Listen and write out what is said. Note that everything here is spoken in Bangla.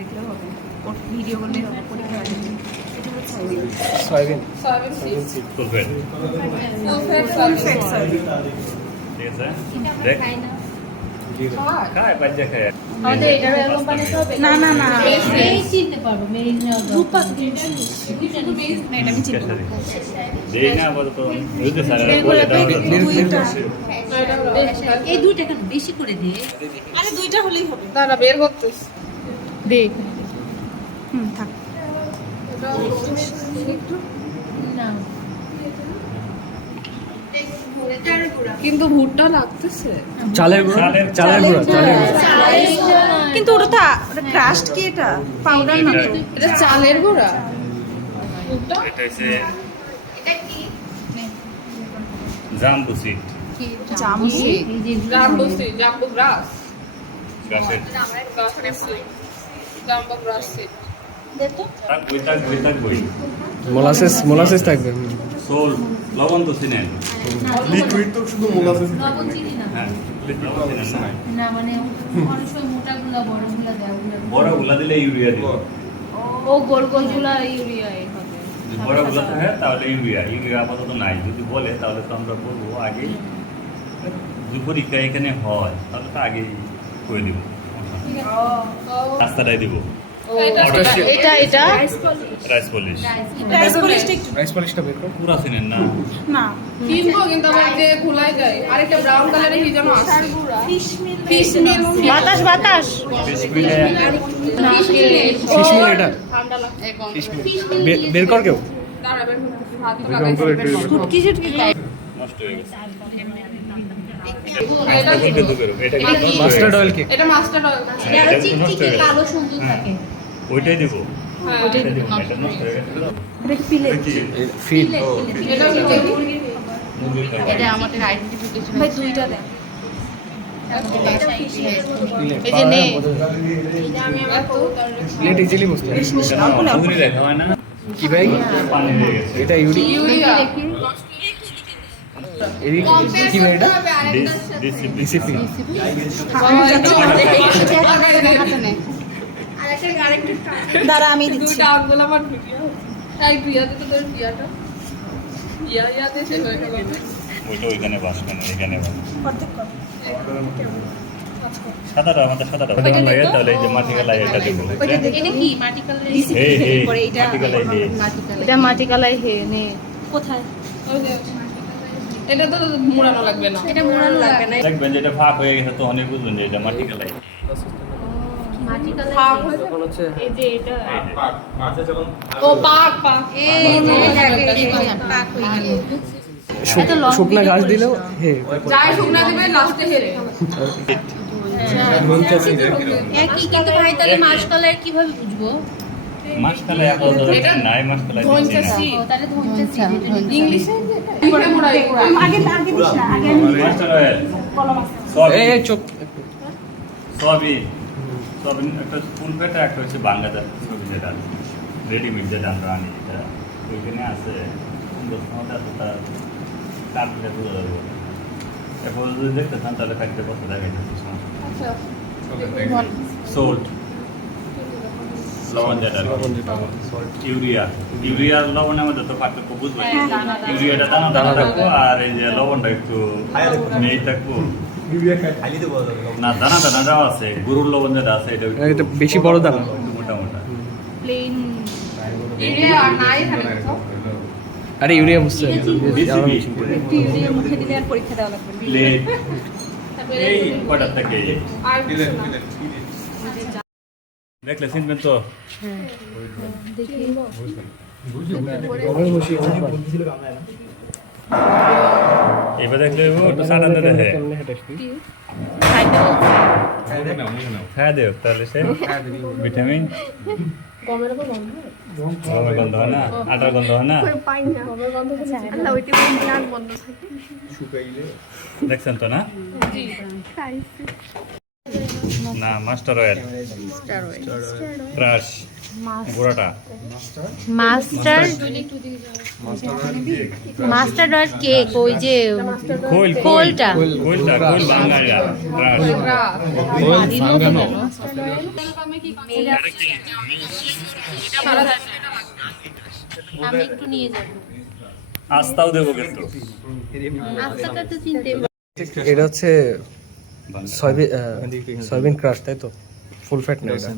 দেখলেও হবে, ভিডিও করলেই হবে, পরীক্ষা আগে। এটা হচ্ছে সয়াবিন সিড ফুল ফেট ফুল ফেট সয়াবিন। ঠিক আছে দেখ খায় বাচ্চা খায় আমাদের এটার এরকম বানাতে হবে না না না, এই চিনতে পারবো মেরিন রূপা এটা আমি চিনি না। দেই না আপাতত যদি স্যার এই দুইটা কেন বেশি করে দিয়ে আরে দুইটা হলেই হবে। দাঁড়া বের করতেছ দেখ থাক। না কিন্তু ভুট্টা লাগতেছে চালের গুঁড়ো কিন্তু ওটা ক্রাশড কি, এটা পাউডার না তো? এটা চালের গুঁড়া এটা হচ্ছে জাম্বু সিড জামু জাম্বো গ্রাস গাছের জাম্বো গ্রাস সিড তাক বই মোলাসেস থাকবে। সোল লবণ তো চিনেন লিকুইড তো শুধু মোলাসেস লবণ চিনি না হ্যাঁ লবণ চিনেন না না মানে অনেক সময় মোটাগুলা বড়গুলা দেওয়াগুলা বড়গুলা দিলে ইউরিয়া দিব ও গোল গোলগুলা ইউরিয়া হবে যদি বড়গুলা থাকে তাহলে ইউরিয়া আপাতত নাই। যদি বলে তাহলে তো আমরা বলবো আগে যদি পরীক্ষা এখানে হয় তাহলে তো আগেই করে দিব, রাস্তাটাই দিব। এটা রাইস পলিশ রাইস পলিশটা বের কর। পুরা চিনেন না না কিনবো কিন্তু আমার যে খোলাই যায় আরেকটা ব্রাউন কালারের কি যেন আছে ফিশ মিল বাতাস ফিশ মিলে ফিশ মিল এটা ঠান্ডা লাগছে বের কর কেউ। দাঁড়া বের করতেছি হাত লাগাই ছুটকি নষ্ট হয়ে গেছে। এটা বলবে তো বেরো, এটা কিন্তু নষ্ট হয়ে মাস্টার্ড গেছে। অয়েল কেক এটা মাস্টার্ড অয়েল যারা চিকচিকে কালো সুন্দর থাকে ওইটাই দিব, হ্যাঁ ওইটাই দিব। এটা নষ্ট হয়ে গেছে তো? ফিল এটা কি এটা আমাদের আইডেন্টিফিকেশন ভাই দুইটা দেন। এই যে নে প্লেট ইজিলি বসতে পারে। এটা না, পুরি রেখা হয় না, কি ভাই পানি হয়ে গেছে। এটা ইউরিয়া এদিক কি ভাই এটা ডিসিপি দাঁড়া আমি দিচ্ছি। দুইটা আগুলা আমার ভিডিও তাই প্রিয়াতে তো তোর প্রিয়াটা ইয়াতে সে হয়ে গেল ওইটা ওইখানে বাস কেন এখানে বাস অর্ধেক কর। সাদাটা আমাদের সাদাটা প্রথম লাগে তাহলে এই যে মাটি গালা এটা দেবো ওইটা দেখি। এটা কি মাটি কালারের হে হে পরে এটা মাটি গালা হে মাটি কালার এটা মাটি কালাই হে নে। কোথায় ওই যে এটা তো মুড়ানো লাগবে না এটা মোড়ানো লাগবে না দেখবেন যে এটা ফাঁক হয়ে গেছে তো অনেক বুঝবেন যে এটা মাটি গালাই মাটি কালার ফাঁক হয়ে তখন হচ্ছে এই যে এটা ও পাক পাক এই যে পাক হয়ে গেল শুকনা ঘাস দিলেও হে যাই শুকনা দিবে লাস্টে হেরে একই কিন্তু ভাই তাহলে মাছ কালার কিভাবে বুঝবো মাছ কালাই এখন এটা নাই মাছ কালাই ধনচা দিচ্ছি সি ও তাহলে ধনচা সিড ইংলিশে এটা মুড়াই আগে দিস না, আগে না মাস্টার অয়েল কলম আছে। এই চোখ সয়াবিন একটা ফুল পেটা একটা হচ্ছে বাংলাদেশ ছবি যেটা রেডিমেড যেটা আমরা আনি এটা ওইখানে আছে সুন্দর সময় আছে তার কাটলে বোঝা যাবে। এরপর যদি দেখতে চান তাহলে কাটতে কত দেখাই যাচ্ছে আচ্ছা সোল্ট লবণ যেটা ইউরিয়া লবণের মধ্যে তো পার্থক্য বুঝবে ইউরিয়াটা দানা দানা থাকবো আর এই যে লবণটা একটু নেই থাকবো না দানা দানাটাও আছে গরুর লবণ যেটা আছে এটা এটা বেশি বড় দানা মোটা মোটা প্লেন ইউরিয়া নাই এখানে কোথাও আরে ইউরিয়া বুঝতে ইউরিয়া মুখে দিলে আর পরীক্ষা দেওয়া লাগবে না। প্লেট এই কয়টা থেকে আর কিছু না। দেখলে চিনবেন তো এবার দেখলে একটু সাটান দেখে খাওয়া দেব তাহলে সে ভিটামিন গমের গন্ধ হয় না আটার গন্ধ হয় না দেখছেন তো না না মাস্টার অয়েল ক্রাশ গুঁড়াটা মাস্টার মাস্টার আর কেক ওই যে খোল খোলটা খোলটা খোল বাঙালিরা ক্রাশ আমি একটু নিয়ে যাবো আস্তাও দেবো কিন্তু আস্তাটা তো চিনতে এটা হচ্ছে সয়াবিন ক্রাশ তাই তো ফুল ফ্যাট না এটা